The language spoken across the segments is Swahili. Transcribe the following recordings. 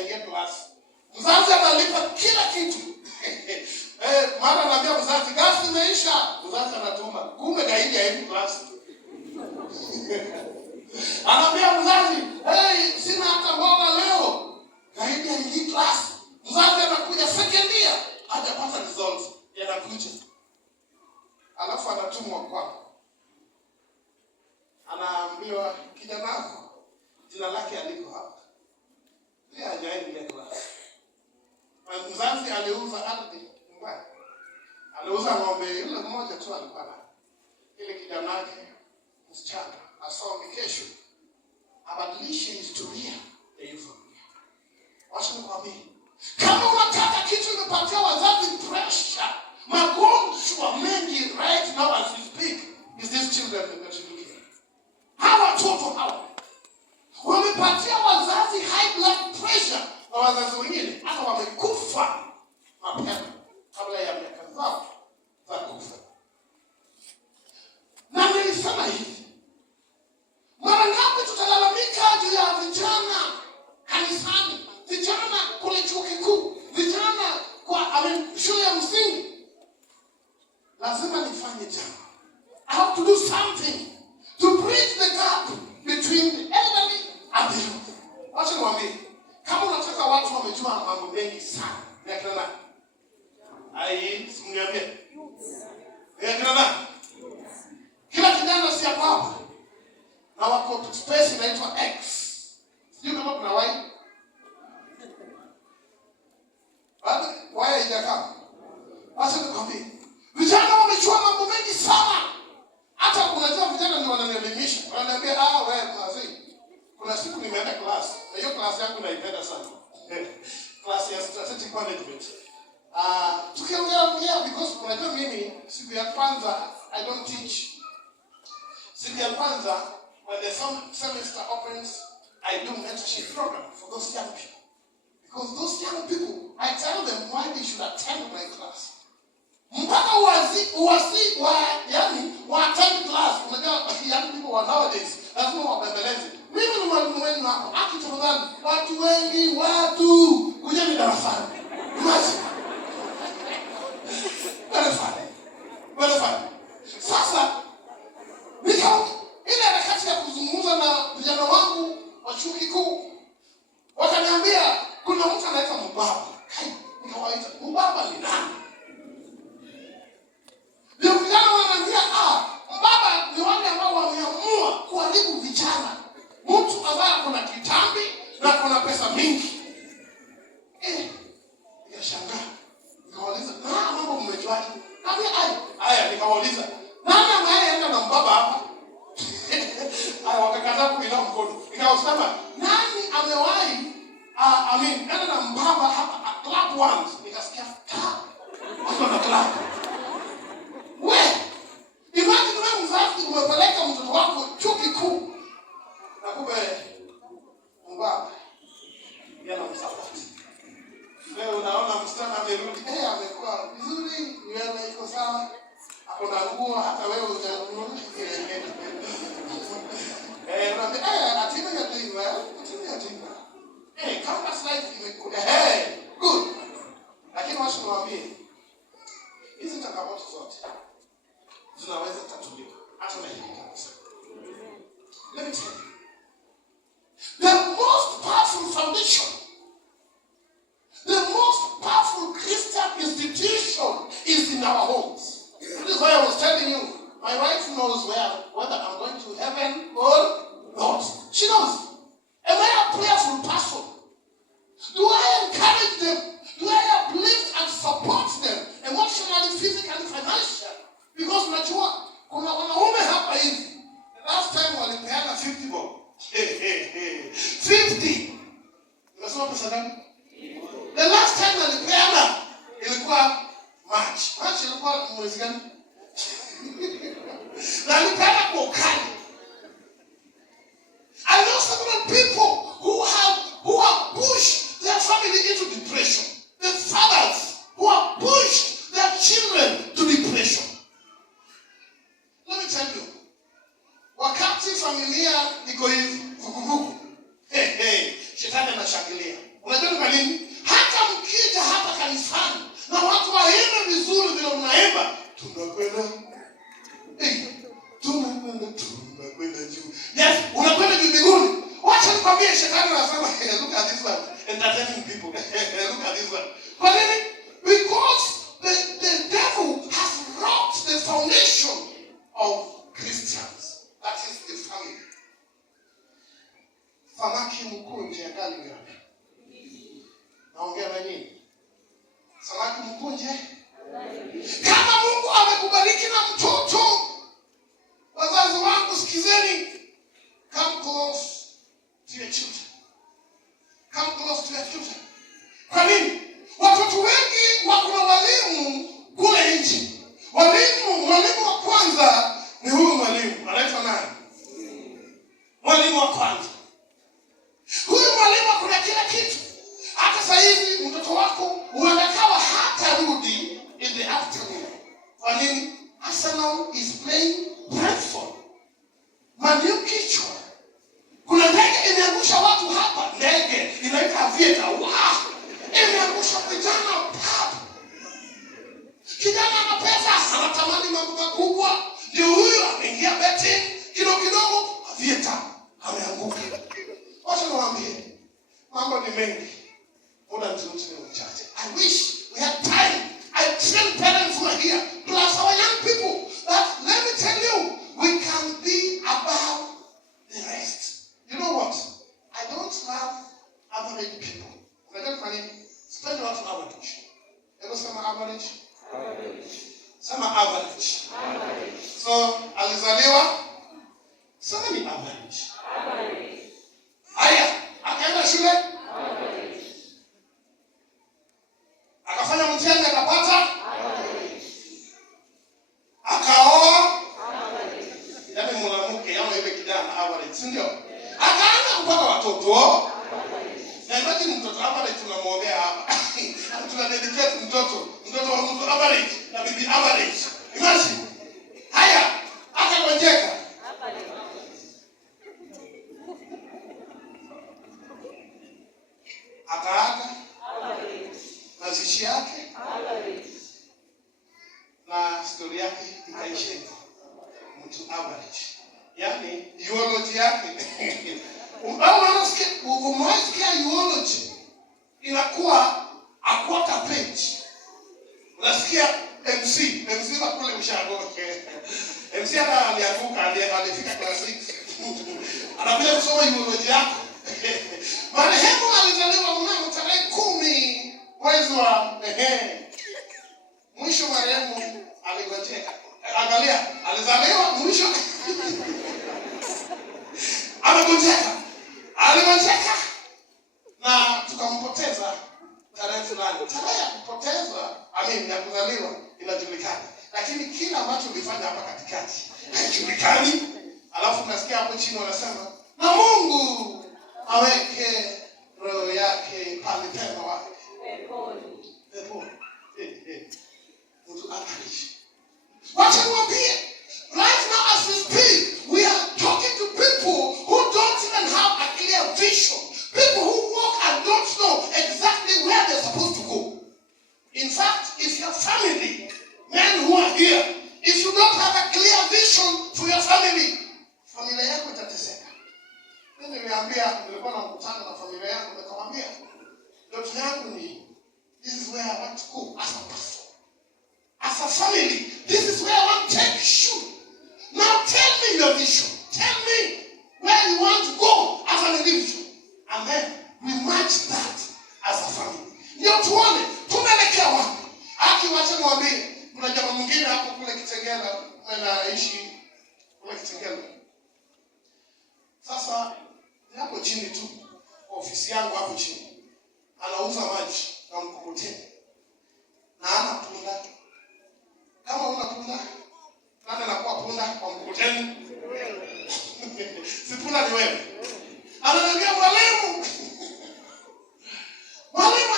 hajaingia class. Mzazi analipa kila kitu. Mara anaambia mzazi gas imeisha, mzazi anatuma. Kumbe gaidi haendi class. Anaambia mzazi, sina hata mboga leo. Gaidi haendi class. Mzazi anakuja second year, hajapata results. Yanakuja. Alafu anatumwa kwako. Anaambiwa kijana wako jina lake aliko hapa. Yeye hajaingia class. Mzazi aliuza ardhi nyumbani. Aliuza ng'ombe yule mmoja tu alikuwa naye. Ile kijana wake msichana asome kesho. Abadilishe historia ya hiyo familia. Wacha nikwambie. Kama unataka kitu imepatia wazazi pressure, magonjwa mengi right now as we speak is these children that you look at. Hawa watoto hawa wamepatia wazazi high blood pressure, na wazazi wengine hata wamekufa mapema kabla ya miaka zao za kufa. Na nilisema hivi, mara ngapi tutalalamika juu ya vijana kanisani, vijana kule chuo kikuu, vijana kwa shule ya msingi. Lazima nifanye jambo. I have to do something to bridge the gap between the elderly and the youth. Wacha niwaambie, kama unataka watu wamejua mambo mengi sana, ni akina nani? Simniambie. Ni akina nani? Kila kijana si hapa. Na wako space inaitwa X. Sijui kama kuna Y. Bado Y haijakaa. Wacha nikwambie, vijana wamejua mambo mengi sana. Hata unajua vijana ndio wananielimisha. Wananiambia wewe mzee, kuna siku nimeenda class. Na hiyo class yangu naipenda sana. Class ya strategic management. Tukiongea because unajua mimi siku ya kwanza I don't teach. Siku ya kwanza when the semester opens, I do mentorship program for those young people. Because those young people, I tell them why they should attend my class. Mpaka attend class. Unajua young people wa nowadays, lazima wabembeleze. Mimi ni mwalimu wenu hapo. Akitafadhali, watu kujeni darasani. Darasani. Sasa ile harakati ya kuzungumza na vijana wangu wa chuo kikuu, wakaniambia kuna mtu anaitwa Mbaba. Nikawaita, Mbaba ni nani? Ndio vijana wananiambia, Mbaba ni wale ambao wameamua kuharibu vijana. Mtu ambaye kuna kitambi na kuna pesa mingi. Nikashangaa. Nikawauliza, mambo mmejuaje? Nikawauliza, nani anayeenda na Mbaba hapa? Wakakataa kuinua mkono. Nikawasema, nani amewahi enda na Mbaba hapa clap once? Nikasikia watu wana clap. Imagine wewe mzazi umepeleka mtoto wako chuo kikuu na kumbe Mbaba yana msupport. Leo unaona msichana amerudi, amekuwa vizuri, nywele iko sawa, hakuna nguo, hata wewe unanunua. Atina ya doing well, campus life imekuwa good. Lakini wacha niwaambie, hizi changamoto zote zinaweza tatuliwa hata na hili kanisa. Let me tell you, the most powerful foundation, the most powerful Christian institution is in our homes. This is why I was telling you, my wife knows whether I'm going to heaven or not. She knows. Am I a prayerful person? Do I encourage them? Do I uplift and support them emotionally, physically, financially? Because unajua kuna wanaume hapa hivi. The last time walipeana 50 bob. 50. Unasema pesa gani? The last time walipeana ilikuwa March. March ilikuwa mwezi gani? Na walipeana kwa ukali. I know several people who have pushed their family into depression. The fathers who have pushed their children to depression. Let me tell you, wakati familia iko hivi vuguvugu, shetani anashangilia. familia. Unajua kwa nini? Hata mkija hapa kanisani na watu waimbe vizuri vile mnaimba, tunakwenda tunakwenda juu. Yes, unakwenda juu mbinguni. Wacha nikwambie, shetani anasema look at this one, entertaining people. Look at this one. Kwa nini? Because the devil has rocked the foundation of Christians. That is the family. Samaki mkunje angali ngapi? Naongea na nyinyi. Samaki mkunje? Kama Mungu amekubariki na mtoto, wazazi wangu sikizeni, come close to your children. Come close to your children. Kwa nini? Watoto wengi wako na walimu kule nje. Mwalimu wa kwanza ni huyu mwalimu. Anaitwa nani? Mwalimu wa kwanza. Huyu mwalimu kuna kila kitu. Hata sasa hivi mtoto wako unakawa hata rudi in the afternoon. Kwa nini? Arsenal is playing Brentford. Manu kichwa. Kuna ndege imeangusha watu hapa. Ndege inaitwa Aviator. Wow! Imeangusha vijana pap. Kijana ana pesa, anatamani mambo makubwa. Ndio huyo ameingia betting kidogo Aviator ameanguka. Wacha niwaambie, mambo ni mengi. Muda mzuri ni mchache. I wish we had time. I train parents who are here, plus our young people, that let me tell you, we can be above the rest. You know what? I don't love average people. Unajua kwa nini? Sipendi watu average. Hebu sema average. Sema average. So, alizaliwa, sema ni average. Haya, akaenda shule. Akafanya mtihani akapata. Akaoa. Yaani mwanamke yao ile kijana average, si ndio? Akaanza kupata watoto. Na imagine mtoto average tunamwombea hapa. Tunadedicate mtoto wa mtu average na bibi average. Imagine. Haya, akagonjeka. Akaaga mazishi yake na story yake ikaisha mtu average. Yaani eulogy yake umesikia eulogy inakuwa a quarter page. Unasikia MC wa kule ushago. MC hata alianguka, alifika class 6. Anakuja kusoma eulogy yako. Marehemu alizaliwa mnamo tarehe 10 mwezi wa mwisho. Marehemu aligonjeka. Angalia, alizaliwa mwisho. Amegonjeka. Aligonjeka na tukampoteza tarehe fulani. Tarehe ya kupoteza, ya kuzaliwa inajulikana. Lakini kila ambacho ulifanya hapa katikati haijulikani. Alafu tunasikia hapo chini wanasema, na Mungu aweke roho yake pale pema wapi? Peponi. Mtu akaishi. Wacha niwaambie, right now as we speak, we are talking to people who don't even have a clear vision. People who walk and don't know exactly where they're supposed to go. In fact, if your family, men who are here, if you don't have a clear vision to your family, familia yako itateseka. Mimi nilikuwa na mkutano na familia yangu, nikamwambia, ndoto yangu ni, this is where I want to go as a pastor. As a family, this is where I want to take you. Now tell me your vision. Tell me where you want to go as an individual. And then we match that as a family. Ndio tuone, tunaelekea wapi. Wacha niwaambie, kuna jamaa mwingine hapo kule Kitengela, anaishi kule Kitengela. Sasa hapo chini tu, ofisi yangu hapo chini. Anauza maji na mkokoteni. Na ana punda. Kama una punda, nani anakuwa punda kwa mkokoteni? Si punda ni wewe. Ananiambia, mwalimu,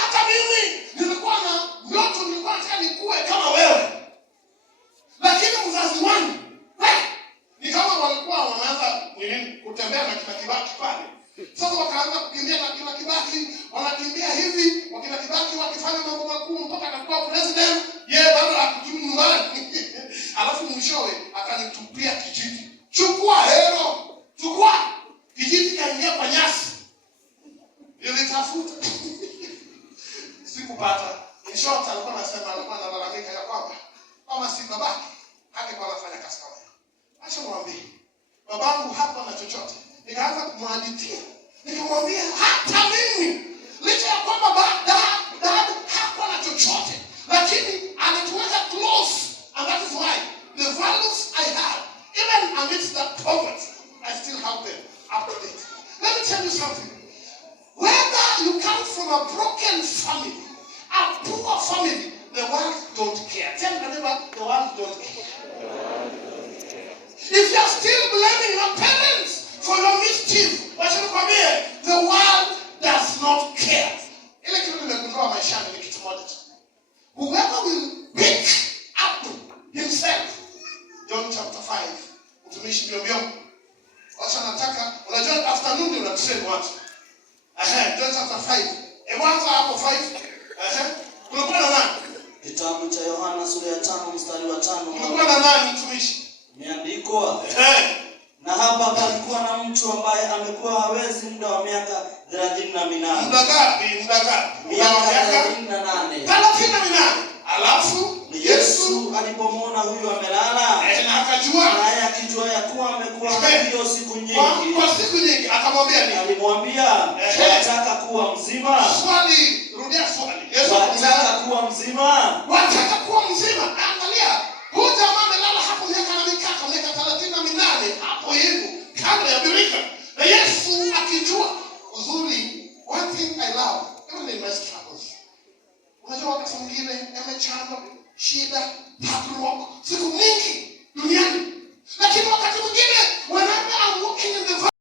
hata mimi nilikuwa na ndoto, nilikuwa nataka nikuwe kama wewe. Lakini mzazi wangu, ni kama walikuwa wanaanza kutembea na kina Kibaki pale. Sasa wakaanza kukimbia na kina Kibaki, wanakimbia hivi, wakina Kibaki wakifanya mambo makuu mpaka akakuwa president, yeye bado hakutumi nyumbani. Alafu mwishowe akanitupia kijiti. Chukua hero, chukua kijiti, kaingia kwa nyasi. Nilitafuta sikupata. In short, alikuwa anasema, alikuwa analalamika ya kwamba kama si babake angekuwa anafanya kazi kama hiyo. Acha mwambie, babangu hapa na chochote. Nikaanza kumhadithia, nikamwambia hata mimi licha ya kwamba dad hapa na chochote, lakini anatuweka close, and that is why the values I have, even amidst that poverty, I still have them up to date. Let me tell you something. Whether you come from a broken family, a poor family, the world don't care. Tell the neighbor, the world don't care. If you are still blaming your parents for your mischief, the world does not care. Ile kitu nimegundua maishani ni kitu moja tu. Whoever will pick up himself, John chapter 5, mtumishi Biblia. Wacha nataka, unajua afternoon una train watu. John chapter 5. Ewanza hapo 5. Kulikuwa na nani? Kitabu cha Yohana sura ya 5 mstari wa 5. Kulikuwa na nani mtumishi? Imeandikwa. Na hapa palikuwa na mtu ambaye amekuwa hawezi muda wa miaka 38. Muda gapi? Miaka 38. 38. Alafu Yesu alipomwona huyu amelala, na akajua, naye akijua ya kuwa amekuwa hiyo siku nyingi. Kwa siku nyingi akamwambia nini? Alimwambia, "Wataka kuwa mzima?" Swali, rudia swali. Yesu "Wataka kuwa mzima?" Wataka kuwa mzima. Angalia, huyu jamaa amelala hapo miaka 38 hapo hivyo kando ya birika. Na Yesu akijua uzuri. One thing I love, even in my struggles. Unajua wakati mwingine nimechanga shida, hard rock, siku nyingi